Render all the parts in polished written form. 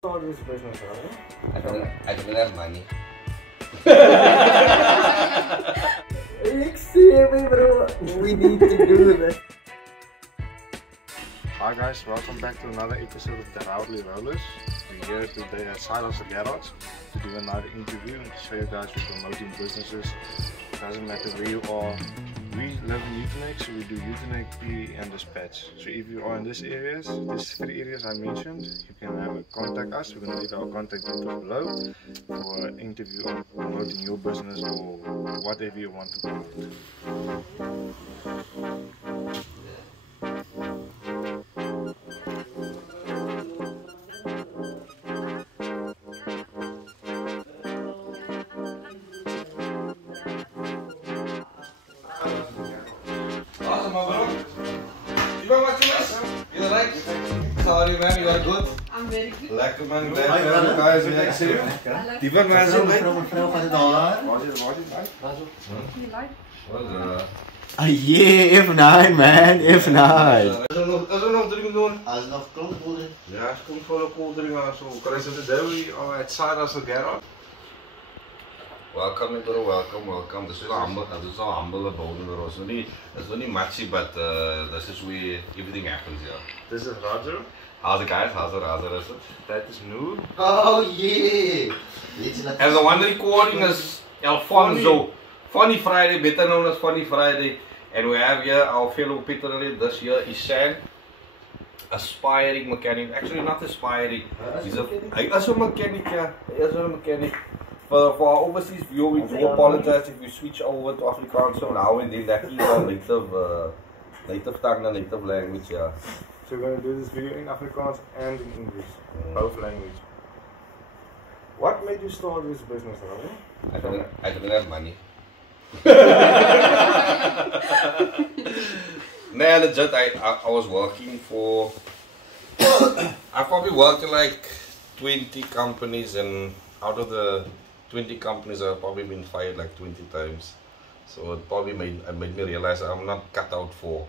Start this business, right? I don't have money. Excuse me, bro. We need to do this. Hi guys, welcome back to another episode of the Rowdy Rollers. We're here today at Silas Garage to do another interview and to show you guys we're promoting businesses. It doesn't matter where you are. We live in Uitenhage, so we do Uitenhage, PE and dispatch. So if you are in these three areas I mentioned, you can contact us. We're going to leave our contact details below for an interview on promoting your business or whatever you want to promote. Awesome, bro. You know what you miss? You like? Sorry, man, you are good. I'm very good. Lekker, man. Glad to have you guys here. Serieus? Die van mij is ook leuk. Waar You like? Yeah, if not, man. If not. Is er nog drink doen? Als nog klopt worden. Ja, er komt wel een cool drink aan. So, Chris, today we are at Silas Garage. Welcome, bro. Welcome. This is our humble abode, bro. It's only matchy, but this is where everything happens here. This is Roger. How's it, guys? How's it? That is Noor. Oh, yeah. And the one recording is Alfonso. Funny Friday, better known as Funny Friday. And we have here our fellow Peter this year is Sam. Aspiring mechanic. Actually, not aspiring. He's a mechanic, yeah. He is a mechanic. For our overseas viewing, we apologize if we switch over to Afrikaans so now and then. That is our native tongue and native language, yeah. So we're going to do this video in Afrikaans and in English, both languages. What made you start this business, Roger? I don't have money. Nah, legit, I was working for, I probably worked in like 20 companies, and out of the 20 companies I've probably been fired like 20 times. So it probably made me realize I'm not cut out for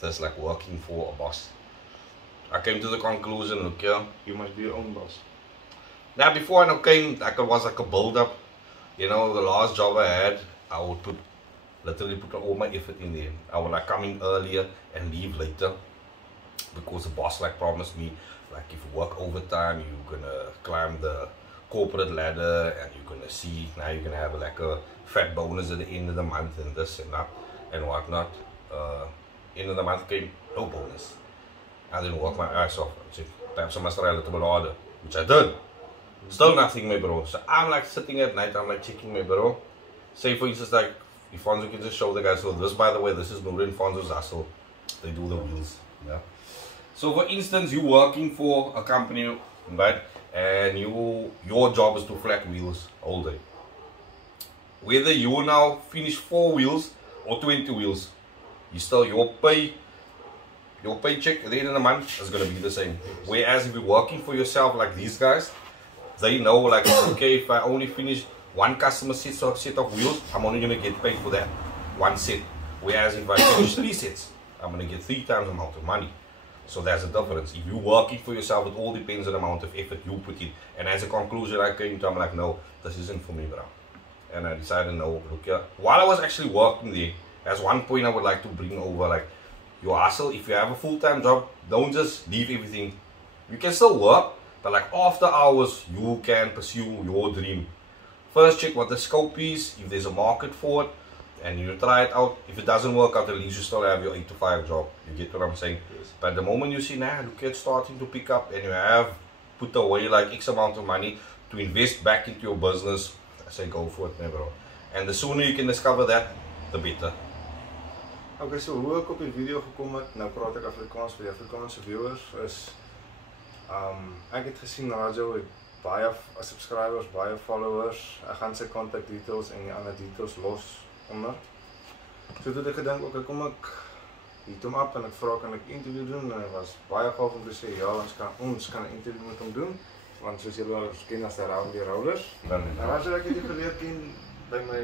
this, like working for a boss. I came to the conclusion, look here, You must be your own boss. now before I came, it was like a build up. You know, the last job I had, I would literally put all my effort in there. I would like come in earlier and leave later because the boss like promised me, like if you work overtime, you're gonna climb the corporate ladder and you're gonna see, now you're gonna have like a fat bonus at the end of the month and this and that and whatnot. End of the month came, no bonus. I didn't work my ass off. I said, perhaps I must write a little bit harder, which I did. Still nothing, my bro. So I'm like sitting at night, I'm like checking my bro. Say for instance, like if Fonzo can just show the guys, so this, by the way, this is Noor and Fonzo's hustle. They do the wheels. Yeah. So for instance, you working for a company, right? And your job is to flat wheels all day. Whether you now finish 4 wheels or 20 wheels, you still your paycheck at the end of the month is gonna be the same. Whereas if you're working for yourself like these guys, they know like okay, if I only finish 1 customer set of wheels, I'm only gonna get paid for that 1 set. Whereas if I finish 3 sets, I'm gonna get 3 times the amount of money. So there's a difference. If you're working for yourself, it all depends on the amount of effort you put in. And as a conclusion, I came to, I'm like, no, this isn't for me, bro. And I decided, no, look here. While I was actually working there, there's one point I would like to bring over, like, your hustle. If you have a full-time job, don't just leave everything. You can still work, but like after hours, you can pursue your dream. First, check what the scope is, if there's a market for it, and you try it out. If it doesn't work out, at least you still have your 8 to 5 job. You get what I'm saying? Yes. But the moment you see, nah, look at starting to pick up, and you have put away like X amount of money to invest back into your business, I say go for it, man, bro. And the sooner you can discover that, the better. Okay, so hoe ek op die video gekom het, nou praat ek Afrikaans vir die Afrikaanse viewers, is ek het gesien Rajo het baie subscribers, baie followers. Ek gaan sy contact details en die ander details los onder. So toe het ek gedink, okay, kom ek hit hom op en ek vra kan ek interview doen, en hy was baie gaaf om te sê ja, ons kan 'n interview met hom doen, want soos julle ken as die Rowdy Rollers. En Rajo, ek het jou geleer ken by my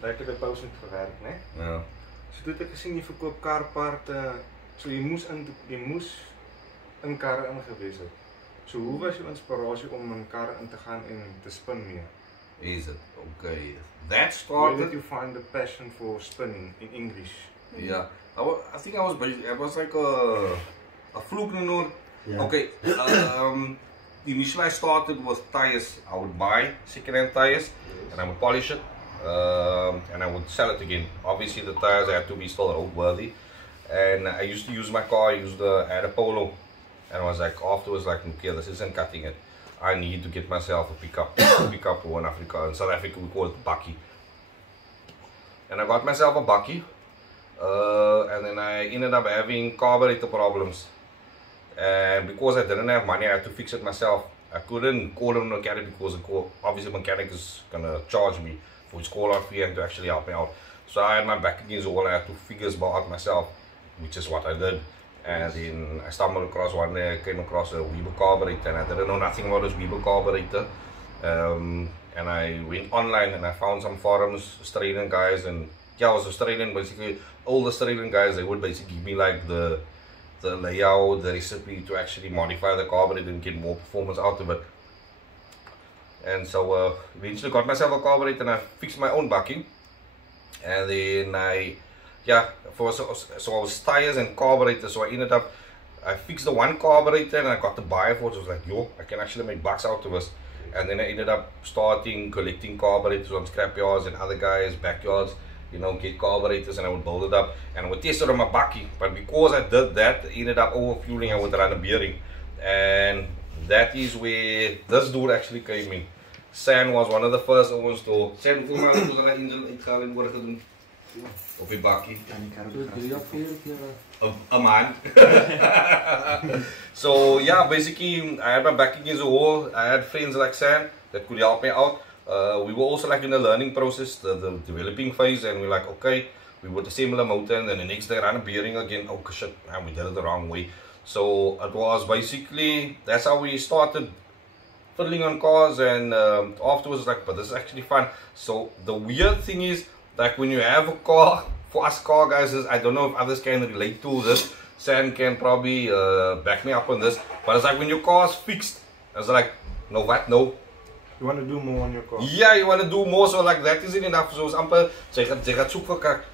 werklike pause het gewerk, né? Ja. So toe het ek gesien jy verkoop karparte, so jy moes in karre ingewees het. So hoe was jou inspirasie om in karre in te gaan en te spin mee? Is it? Okay. That Where started. did you find the passion for spinning in English? Yeah. I think I was like a fluke, you know. Yeah. Okay. Initially I started with tires. I would buy second-hand tires and I would polish it. And I would sell it again. Obviously the tires had to be still roadworthy. And I used to use my car, I had a Polo. And I was like, afterwards, like, okay, this isn't cutting it. I need to get myself a pickup for in Africa. In South Africa, we call it bakkie. And I got myself a bakkie. And then I ended up having carburetor problems. And because I didn't have money, I had to fix it myself. I couldn't call a mechanic because obviously the mechanic is gonna charge me for his call out fee and to actually help me out. So I had my back against the wall. I had to figure it out myself, which is what I did. And then I stumbled across one day, I came across a Weber carburetor and I didn't know nothing about this Weber carburetor. And I went online and I found some forums, Australian guys, and yeah, I was Australian, basically all the Australian guys, they would basically give me like the layout, the recipe to actually modify the carburetor and get more performance out of it. And so eventually got myself a carburetor and I fixed my own bakkie. And then so I was tires and carburetor, so I fixed the one carburetor and I got the buyer for it. So I was like, yo, I can actually make bucks out of this. And then I ended up collecting carburetors on scrapyards and other guys' backyards, you know, get carburetors, and I would build it up and I would test it on my bakkie. But because I did that, it ended up overfueling. I would run a bearing, and that is where this dude actually came in. San was one of the first ones to San voor my was aan engine uitgehaal word gedoen op die bakkie. A man. So yeah, basically I had my back against the wall. I had friends like San that could help me out. We were also like in the learning process, the developing phase, and we're like, okay, we would assemble a motor and then the next day run a bearing again. Oh shit, man, we did it the wrong way. So it was basically, that's how we started fiddling on cars, and afterwards like, but this is actually fun. So the weird thing is, like when you have a car, for us car guys, is, I don't know if others can relate to this, Sam can probably back me up on this, but it's like when your car is fixed, it's like, no what, no. You want to do more on your car? Yeah, you want to do more, so like that isn't enough. So it's amper, sy gaan soek vir kak.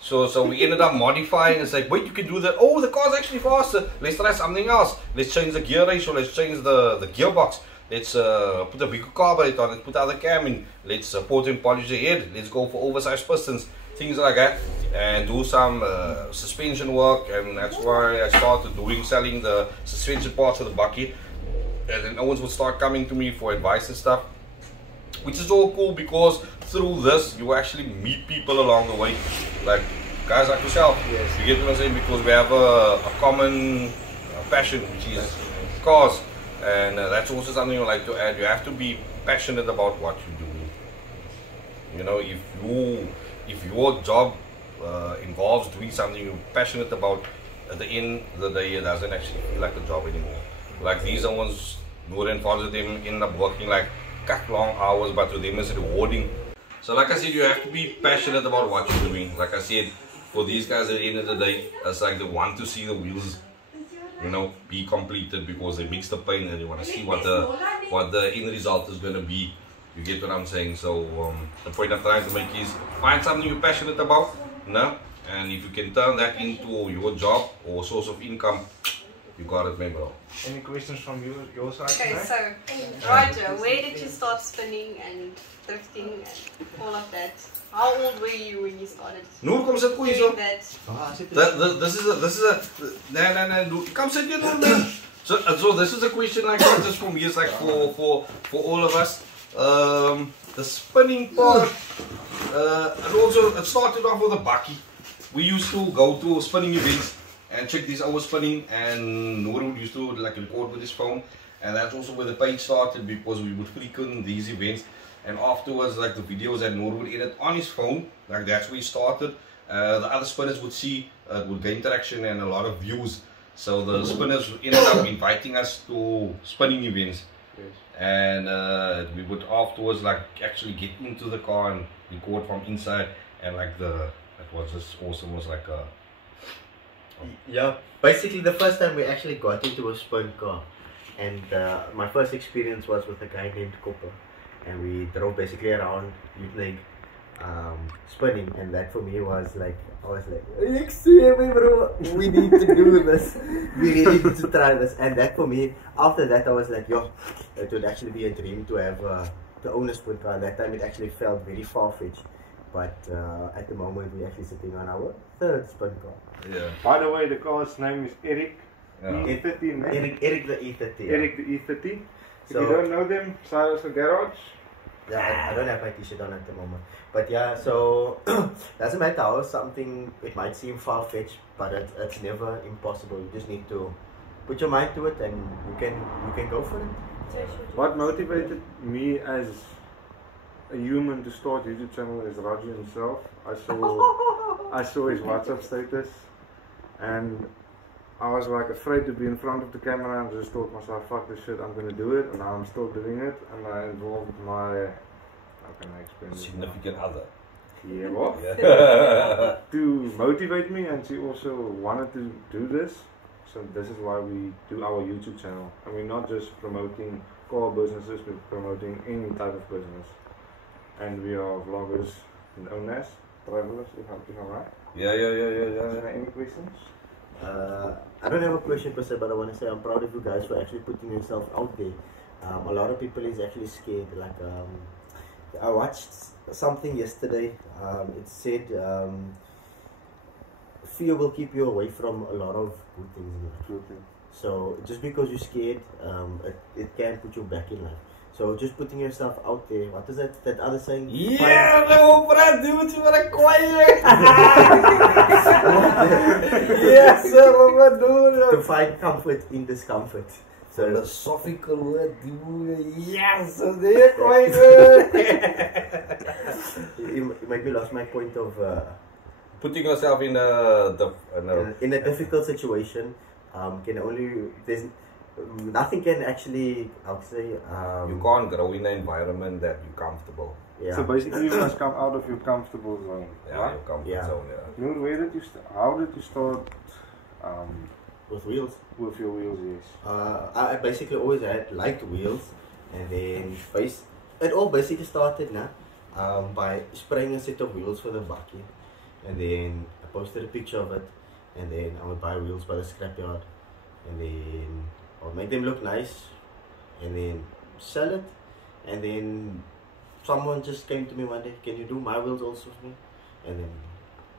So we ended up modifying. It's like, wait, you can do that. Oh, the car's actually faster. Let's try something else. Let's change the gear ratio. Let's change the gearbox. Let's put a bigger carburetor on. Let's put the other cam in. Let's port and polish the head. Let's go for oversized pistons. Things like that. And do some suspension work. And that's why I started selling the suspension parts of the bakkie. And then Owens would start coming to me for advice and stuff. Which is all cool because through this you actually meet people along the way, like guys like yourself. Yes. You get what I'm saying? Because we have a common passion, which is cars, and that's also something you like to add. You have to be passionate about what you're doing. You know, if your job involves doing something you're passionate about, at the end of the day it doesn't actually feel like a job anymore. Like these are ones, Noor and Father, them end up working like long hours, but to them it's rewarding. So like I said, you have to be passionate about what you're doing. Like I said, for these guys at the end of the day, it's like they want to see the wheels, you know, be completed because they mix the paint and they want to see what the end result is going to be. You get what I'm saying? So the point I'm trying to make is find something you're passionate about, no? And if you can turn that into your job or source of income, you got it, man, bro. Any questions from your side? Okay, today? so Roger, where did you start spinning and drifting and all of that? How old were you when you started Noor, kom sit koeie doing so. that? This is a no, come sit here, Noor, man. So this is a question like not just for me, it's like for all of us. The spinning part, it started off with a bakkie. We used to go to spinning events and check these hours spinning, and Noor used to like record with his phone, and that's also where the page started because we would frequent these events, and afterwards like the videos that Noor would edit on his phone, like that's where he started. The other spinners would see, would gain interaction and a lot of views, so the spinners ended up inviting us to spinning events. Yes. And we would afterwards like actually get into the car and record from inside, and like it was just awesome. It was like Yeah, basically the first time we actually got into a spin car, And my first experience was with a guy named Copper, and we drove basically around Utrecht, spinning, and that for me was like, I was like, excuse me bro, we need to do this, we really need to try this. And that for me, after that I was like, yo, it would actually be a dream to have to own a spin car. At that time it actually felt very far-fetched, but at the moment we're actually sitting on our third spin car. Yeah. By the way, the car's name is Eric. Yeah. E30, man. Eric the E30. yeah. Eric the E30. If So- you don't know them, Silas Garage. Yeah, I don't have my t-shirt on at the moment. But yeah, so doesn't matter how something, it might seem far-fetched, but it's never impossible. You just need to put your mind to it and you can go for it. What motivated me as a human to start YouTube channel is Roger himself. I saw his WhatsApp status and I was like afraid to be in front of the camera and just thought myself, fuck this shit, I'm gonna do it, and now I'm still doing it, and I involved my, how can I explain this? Significant other. Yeah, what? Yeah. To motivate me, and she also wanted to do this, so this is why we do our YouTube channel, and we're not just promoting car businesses, we're promoting any type of business, and we are vloggers known as travelers, if I'm right. Yeah. Is there any questions? I don't have a question per se, but I want to say I'm proud of you guys for actually putting yourself out there. A lot of people is actually scared. Like I watched something yesterday. It said fear will keep you away from a lot of good things in life. True thing. So just because you're scared, it can put you back in life. So just putting yourself out there. What is that other saying? Yeah, no, bro, dude, you were quiet. Yes, sir, To find comfort in discomfort. So philosophical word, dude. Yes, there, quiet. you maybe lost my point of Putting yourself in in a difficult situation. There's nothing can actually, I would say, you can't grow in an environment that you're comfortable. yeah. So basically, you must come out of your comfortable zone. Yeah, right? your comfort Yeah. zone. Yeah. Noor, where did you how did you start With wheels. with your wheels? Yes. I basically always had liked wheels, and then it all basically started by spraying a set of wheels for the bakkie, and then I posted a picture of it, and then I would buy wheels by the scrapyard, and then I would make them look nice, and then sell it, and then someone just came to me one day, can you do my wheels also for me? And then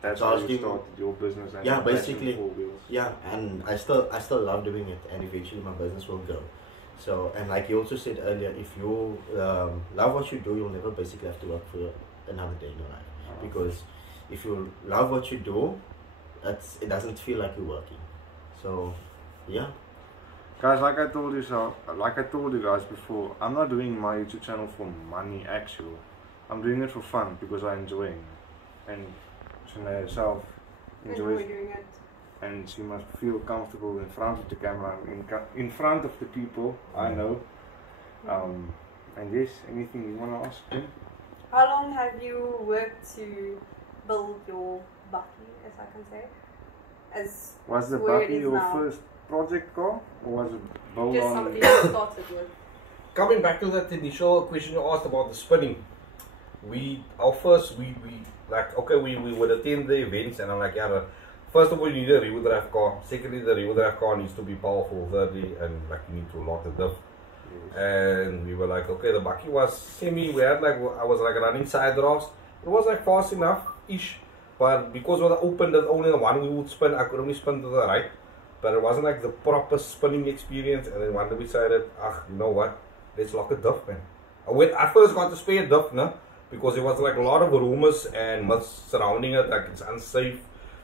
That's So I how was you doing- started your business and Yeah, your passion basically. for wheels. yeah, and I still love doing it, and eventually my business will grow. So, and like you also said earlier, if you love what you do, you'll never basically have to work for another day in your life. Because if you love what you do, it doesn't feel like you're working. So, yeah. Guys, like I told you guys before, I'm not doing my YouTube channel for money actually. I'm doing it for fun because I enjoy it. And Shanae herself enjoys it, doing it. and she must feel comfortable in front of the camera, in front of the people, I know. And yes, anything you want to ask Tim? How long have you worked to build your bakkie, as I can say? As Was the where it bakkie is your now. first project car, or was it built Just on? something you started with. Coming back to that initial question you asked about the spinning, we would attend the events, and I'm like, yeah, first of all you need a rear drive car, secondly the rear drive car needs to be powerful, thirdly, and like you need to lock the diff. And we were like, okay, the bakkie was semi, I was like running side drafts, it was like fast enough ish, but because it was open, there's only the one we would spin, I could only spin to the right, but it wasn't like the proper spinning experience. And then one day we decided, you know what, let's lock a diff, man. I first got to spare a diff, because there was like a lot of rumors and myths surrounding it, like it's unsafe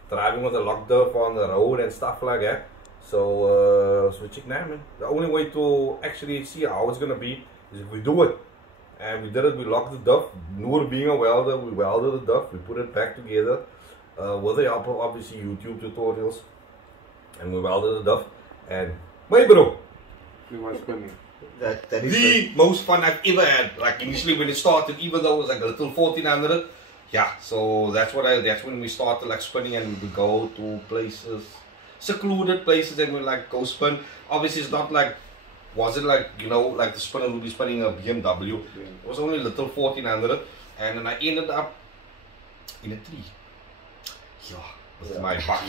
driving with a locked diff on the road and stuff like that. So we checked, nah, man. The only way to actually see how it's gonna be is if we do it. And we did it, we locked the diff. Noor being a welder, we welded the diff, we put it back together with the help of obviously YouTube tutorials. And we welded the diff. And, wait bro, You were spinning. That is the most fun I've ever had. Like initially when it started, even though it was like a little 1400, yeah. So that's when we started like spinning, and we would go to places, secluded places, and we like go spin. Obviously, it's not like wasn't like, you know, like the spinner would be spinning a BMW. It was only a little 1400, and then I ended up in a tree. Yeah, with my back.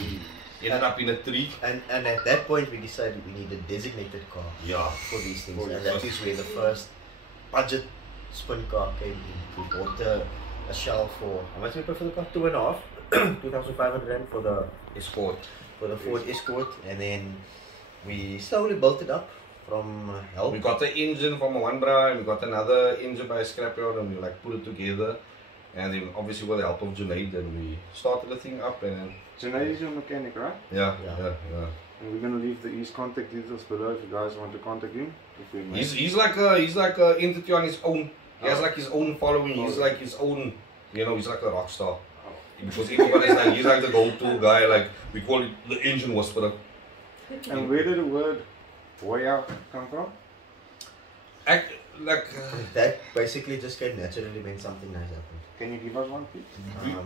Ended up in a tree. And at that point we decided we need a designated car Yeah. for these things, and that is where the first budget spin car came in. We bought a shell for, how much we pay for the car? 2.5, 2,500 rand for the Escort. Ford Escort, and then we slowly built it up from help. We got the engine from one brand, we got another engine by a scrapyard, and we like put it together. And then obviously with the help of Junaid, and we started the thing up, and then Junaid is your mechanic, right? yeah. And we're gonna leave his contact details below if you guys want to contact him. If we may. He's like a entity on his own. He has like his own following. He's like his own, you know, he's like a rock star. Because everybody's like, he's like the go-to guy. Like we call it the engine whisperer. And where did the word Hoya come from? That basically just came naturally when something nice happened. Can you give us one, please?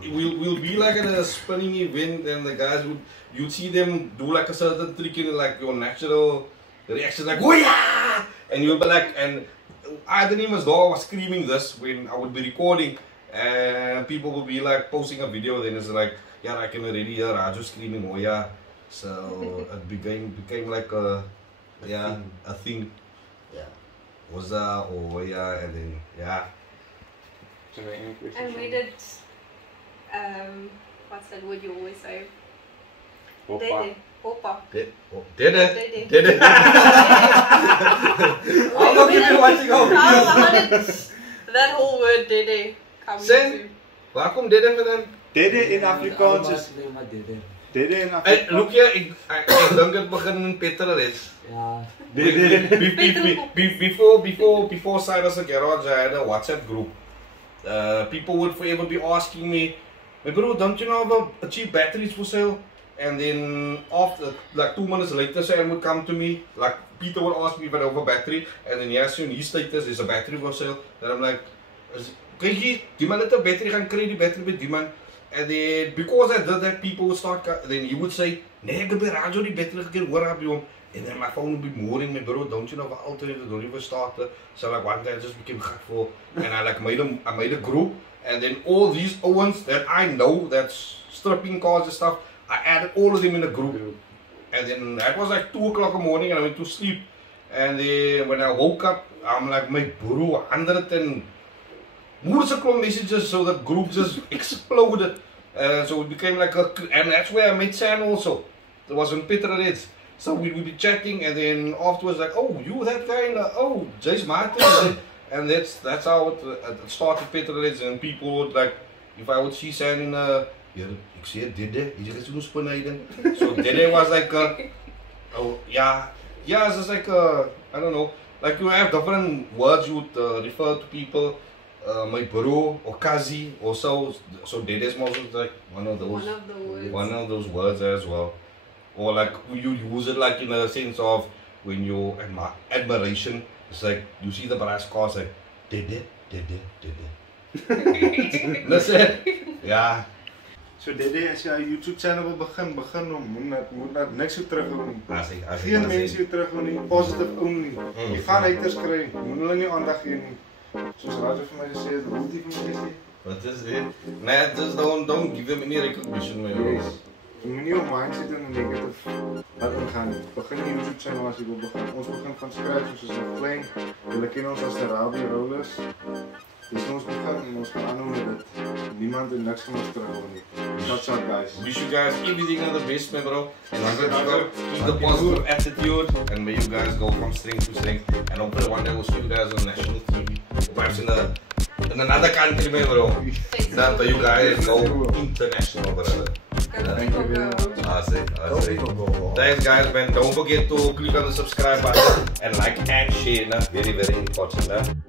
We'll be like at a spinning event, and the guys you'd see them do like a certain trick in like your natural reaction, like Hoya, and you'll be like, and I didn't even know I was screaming this when I would be recording, and people would be like posting a video. Then it's like, yeah, I can already hear Raju screaming Hoya, so it became like a thing. Yeah. Waza or Hoya, and then yeah. And we did, what's that word you always say? Hoppa. Hoppa. Did Dede. it? I'm not giving watching out. How did that whole word Dede come Sen, into? waar komt dit even dan? Dede in Afrikaans is Dede in Hey, Afrikaans. look here, ik denk het begin in Peter is. Ja. Before Cyrus and Garage, I had a WhatsApp group. People would forever be asking me, "My bro, don't you know about cheap batteries for sale?" And then after, like 2 minutes later, someone would come to me, like Peter would ask me about a battery, and then yes, in his status is a battery for sale. And I'm like, "Kijk hier, die man het 'n battery gaan kry, die battery by die man." And then because I did that, people would start, then he would say, "Nee, ek het by Rajo die battery gekry, hoor op hom." And then my phone would be mooring, my bro, don't you know about alternative, don't even start. So like one day I just became grateful, and I like made a group, and then all these ones that I know that's stripping cars and stuff, I added all of them in a group. And then that was like 2 o'clock in the morning, and I went to sleep. And then when I woke up, I'm like, my bro, 100 and more messages, so the group just exploded. So it became like and that's where I met Sam also. It was in Peter Reds. So we would be chatting, and then afterwards like, oh, you that guy, oh, Jace Martin, and that's how it started, Peter Reds, and people would like, if I would see Sam in ik zie het Dede, je gaat zo'n spinneiden. So Dede was like, oh yeah, it's just like I don't know, like you have different words you would refer to people. My bro or kazi or so Dede is also like one of those words as well. Or like you use it like in a sense of when you admiration. It's like you see the brass cars like Dede. That's it. Yeah. So Dede, as jy 'n YouTube channel wil begin moet net niks so terughou nie. Geen mense jou terughou nie, positive only. Jy gaan haters kry, moet hulle nie aandag gee nie. Soos Rajo vir my gesê het, moet jy vir my gesê. What is it? Nah, just don't give them any recognition, man. Jy moet nie jou mindset in 'n negative laat ingaan nie. Begin jy YouTube channel as jy wil begin. Ons begin van scratch, ons is nog klein. Julle ken ons as die Rabie Rollers. Dis ons begin en ons gaan aanhou met dit. Niemand en niks van ons terughou nie. Shout out guys. Wish you guys everything of the best, man, bro. And keep the positive attitude, and may you guys go from strength to strength. And hopefully one day we'll see you guys on national TV, or perhaps in another country, man, bro. That you guys go international, brother. Thank you very much. Awesome. Thanks, guys, man. Don't forget to click on the subscribe button and like and share. Very, very important.